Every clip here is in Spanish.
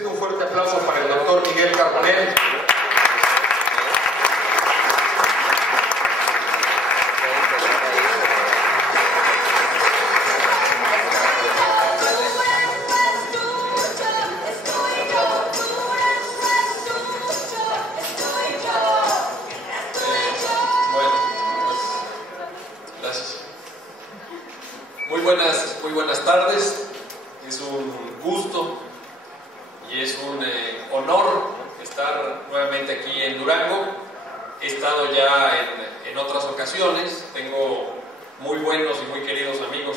pido un fuerte aplauso para el doctor Miguel Carbonell. Muy buenas tardes. Es un gusto y es un honor estar nuevamente aquí en Durango. He estado ya en otras ocasiones. Tengo muy buenos y muy queridos amigos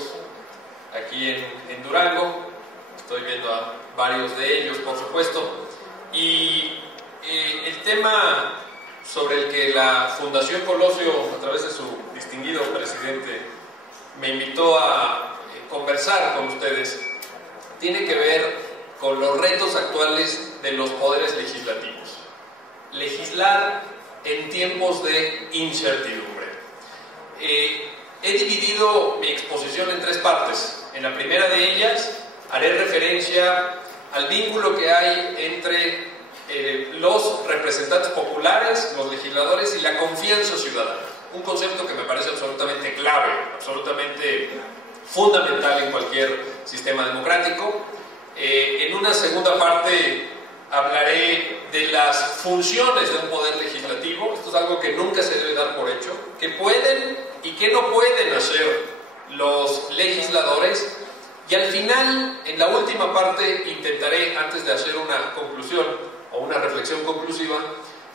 aquí en Durango. Estoy viendo a varios de ellos, por supuesto. Y el tema sobre el que la Fundación Colosio, a través de su distinguido presidente, me invitó a conversar con ustedes, tiene que ver con los retos actuales de los poderes legislativos. Legislar en tiempos de incertidumbre. He dividido mi exposición en tres partes. En la primera de ellas haré referencia al vínculo que hay entre los representantes populares, los legisladores y la confianza ciudadana. Un concepto que me parece absolutamente clave, absolutamente fundamental en cualquier sistema democrático. En una segunda parte hablaré de las funciones de un poder legislativo. Esto es algo que nunca se debe dar por hecho, que pueden y que no pueden hacer los legisladores. Y al final, en la última parte, intentaré, antes de hacer una conclusión o una reflexión conclusiva,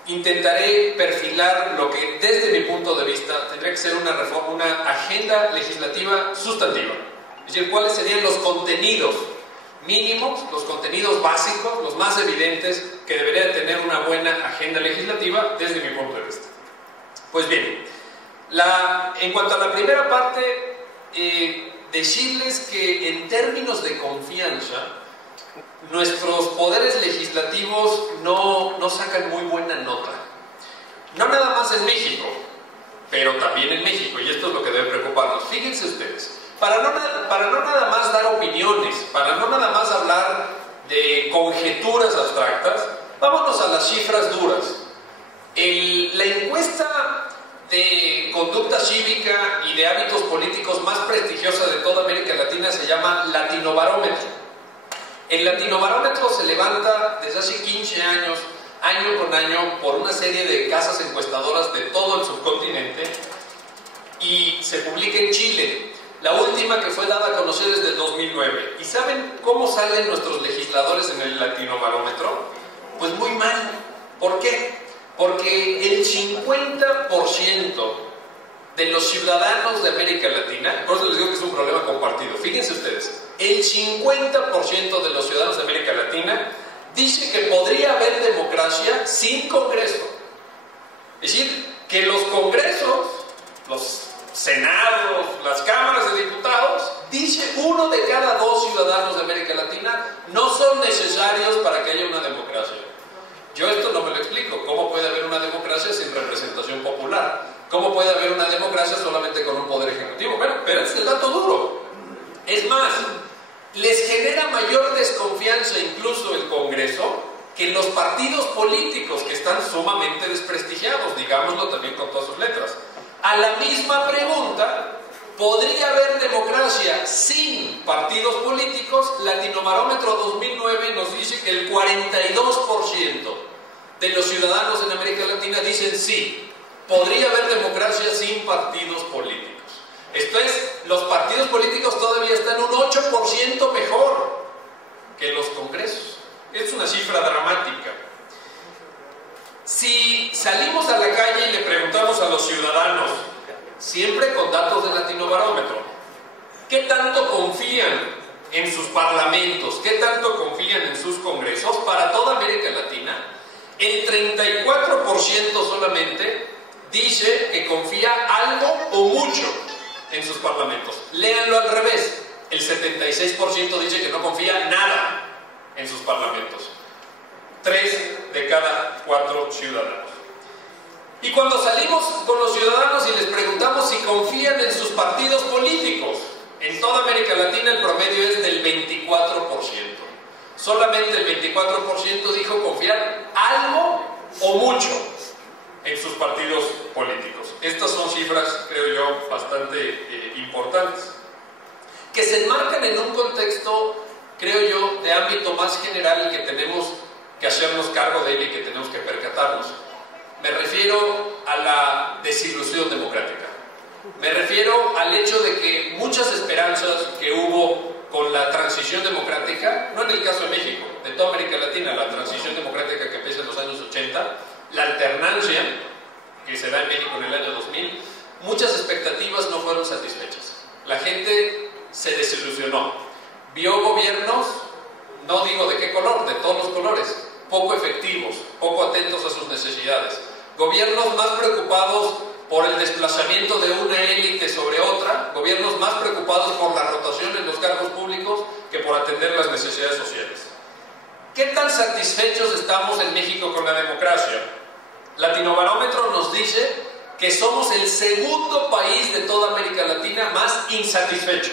intentaré perfilar lo que desde mi punto de vista tendría que ser una agenda legislativa sustantiva. Es decir, cuáles serían los contenidos mínimos, los contenidos básicos, los más evidentes que debería tener una buena agenda legislativa desde mi punto de vista. Pues bien, en cuanto a la primera parte, decirles que en términos de confianza, nuestros poderes legislativos no sacan muy buena nota. No nada más en México, pero también en México, y esto es lo que debe preocuparnos. Fíjense ustedes, para no nada más dar opiniones, para no nada más hablar de conjeturas abstractas, vámonos a las cifras duras. La encuesta de conducta cívica y de hábitos políticos más prestigiosa de toda América Latina se llama Latinobarómetro. El Latinobarómetro se levanta desde hace 15 años, año con año, por una serie de casas encuestadoras de todo el subcontinente y se publica en Chile. La última que fue dada a conocer es del 2009. ¿Y saben cómo salen nuestros legisladores en el Latinobarómetro? Pues muy mal. ¿Por qué? Porque el 50% de los ciudadanos de América Latina, por eso les digo que es un problema compartido, fíjense ustedes, el 50% de los ciudadanos de América Latina dice que podría haber democracia sin Congreso. Es decir, que los congresos, los senados, las cámaras de diputados, dice 1 de cada 2 ciudadanos de América Latina, no son necesarios para que haya una democracia. Yo esto no me lo explico. ¿Cómo puede haber una democracia sin representación popular? ¿Cómo puede haber una democracia solamente con un poder ejecutivo? Bueno, pero es el dato duro. Es más, les genera mayor desconfianza incluso el Congreso que los partidos políticos, que están sumamente desprestigiados, digámoslo también con todas sus letras. A la misma pregunta, ¿podría haber democracia sin partidos políticos? Latinobarómetro 2009 nos dice que el 42% de los ciudadanos en América Latina dicen sí, podría haber democracia sin partidos políticos. Esto es, los partidos políticos todavía están un 8% mejor que los congresos. Es una cifra dramática. Si salimos a la calle y le preguntamos a los ciudadanos, siempre con datos del Latinobarómetro, ¿qué tanto confían en sus parlamentos? ¿Qué tanto confían en sus congresos? Para toda América Latina, el 34% solamente dice que confía algo o mucho en sus parlamentos. Léanlo al revés. El 76% dice que no confía nada en sus parlamentos. 3 de cada 4 ciudadanos. Y cuando salimos con los ciudadanos y les preguntamos si confían en sus partidos políticos, en toda América Latina el promedio es del 24%. Solamente el 24% dijo confiar algo o mucho en sus partidos políticos. Estas son cifras, creo yo, bastante importantes, que se enmarcan en un contexto, creo yo, de ámbito más general y que tenemos que hacernos cargo de él y que tenemos que percatarnos. Me refiero a la desilusión democrática. Me refiero al hecho de que muchas esperanzas que hubo con la transición democrática, no en el caso de México, de toda América Latina, la transición democrática que empieza en los años 80, la alternancia que se da en México en el año 2000, muchas expectativas no fueron satisfechas. La gente se desilusionó. Vio gobiernos, no digo de qué color, de todos los colores, poco efectivos, poco atentos a sus necesidades. Gobiernos más preocupados por el desplazamiento de una élite sobre otra, gobiernos más preocupados por la rotación en los cargos públicos que por atender las necesidades sociales. ¿Qué tan satisfechos estamos en México con la democracia? Latinobarómetro nos dice que somos el segundo país de toda América Latina más insatisfecho.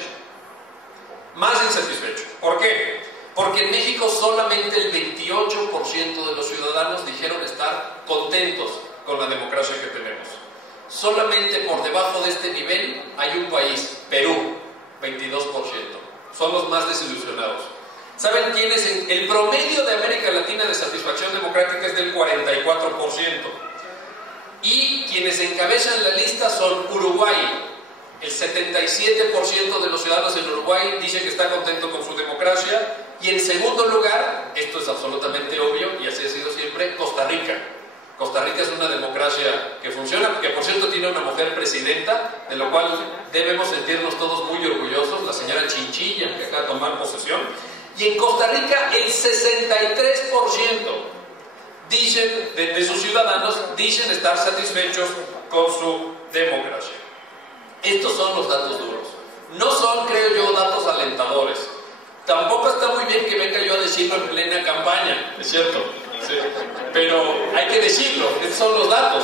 Más insatisfecho. ¿Por qué? Porque en México solamente el 28% de los ciudadanos dijeron estar contentos con la democracia que tenemos. Solamente por debajo de este nivel hay un país, Perú, 22%. Son los más desilusionados. ¿Saben quién es? El promedio de América Latina de satisfacción democrática es del 44%. Y quienes encabezan la lista son Uruguay. El 77% de los ciudadanos en Uruguay dice que está contento con su democracia. Y en segundo lugar, esto es absolutamente obvio y así ha sido siempre, Costa Rica. Costa Rica es una democracia que funciona, que por cierto tiene una mujer presidenta, de lo cual debemos sentirnos todos muy orgullosos, la señora Chinchilla, que acaba de tomar posesión. Y en Costa Rica el 63% dicen, de sus ciudadanos dicen estar satisfechos con su democracia. Estos son los datos duros. No son, creo yo, datos alentadores. Tampoco está muy bien que venga yo a decirlo en plena campaña, ¿es cierto? Sí. Pero hay que decirlo, estos son los datos.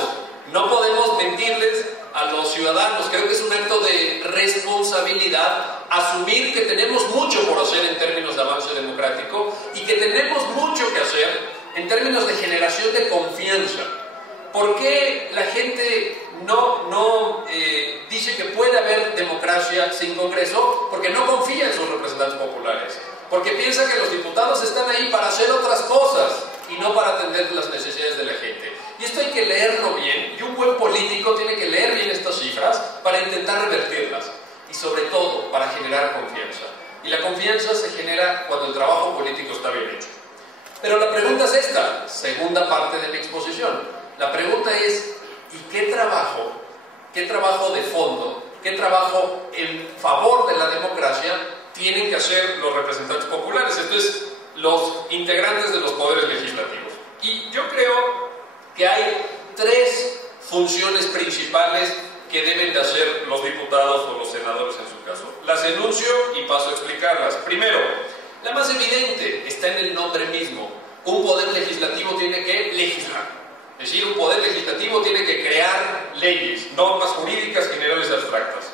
No podemos mentirles a los ciudadanos. Creo que es un acto de responsabilidad asumir que tenemos mucho por hacer en términos de avance democrático y que tenemos mucho que hacer en términos de generación de confianza. ¿Por qué la gente no dice que puede haber democracia sin Congreso? Porque no confía en sus representantes populares. Porque piensa que los diputados están ahí para hacer otras cosas y no para atender las necesidades de la gente. Y esto hay que leerlo bien, y un buen político tiene que leer bien estas cifras para intentar revertirlas. Y sobre todo, para generar confianza. Y la confianza se genera cuando el trabajo político está bien hecho. Pero la pregunta es esta, segunda parte de mi exposición. La pregunta es, ¿y qué trabajo de fondo, qué trabajo en favor de la democracia tienen que hacer los representantes populares? Esto es, los integrantes de los poderes legislativos. Y yo creo que hay tres funciones principales que deben de hacer los diputados o los senadores en su caso. Las enuncio y paso a explicarlas. Primero, la más evidente está en el nombre mismo. Un poder legislativo tiene que legislar. Es decir, un poder legislativo tiene que crear leyes, normas jurídicas generales y abstractas.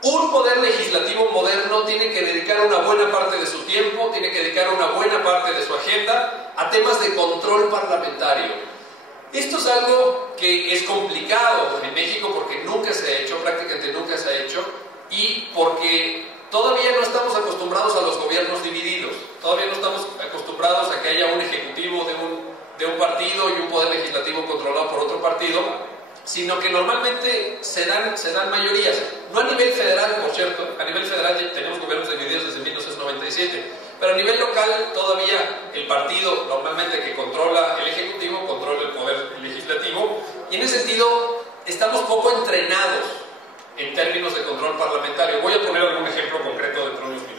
Un poder legislativo moderno tiene que dedicar una buena parte de su tiempo, tiene que dedicar una buena parte de su agenda a temas de control parlamentario. Esto es algo que es complicado en México porque nunca se ha hecho, prácticamente nunca se ha hecho, y porque todavía no estamos acostumbrados a los gobiernos divididos, todavía no estamos acostumbrados a que haya un ejecutivo de un partido y un poder legislativo controlado por otro partido, sino que normalmente se dan mayorías. No a nivel federal, por cierto, a nivel federal ya tenemos gobiernos divididos desde 1997, pero a nivel local todavía el partido normalmente que controla el ejecutivo controla el poder legislativo, y en ese sentido estamos poco entrenados en términos de control parlamentario. Voy a poner algún ejemplo concreto dentro de unos minutos.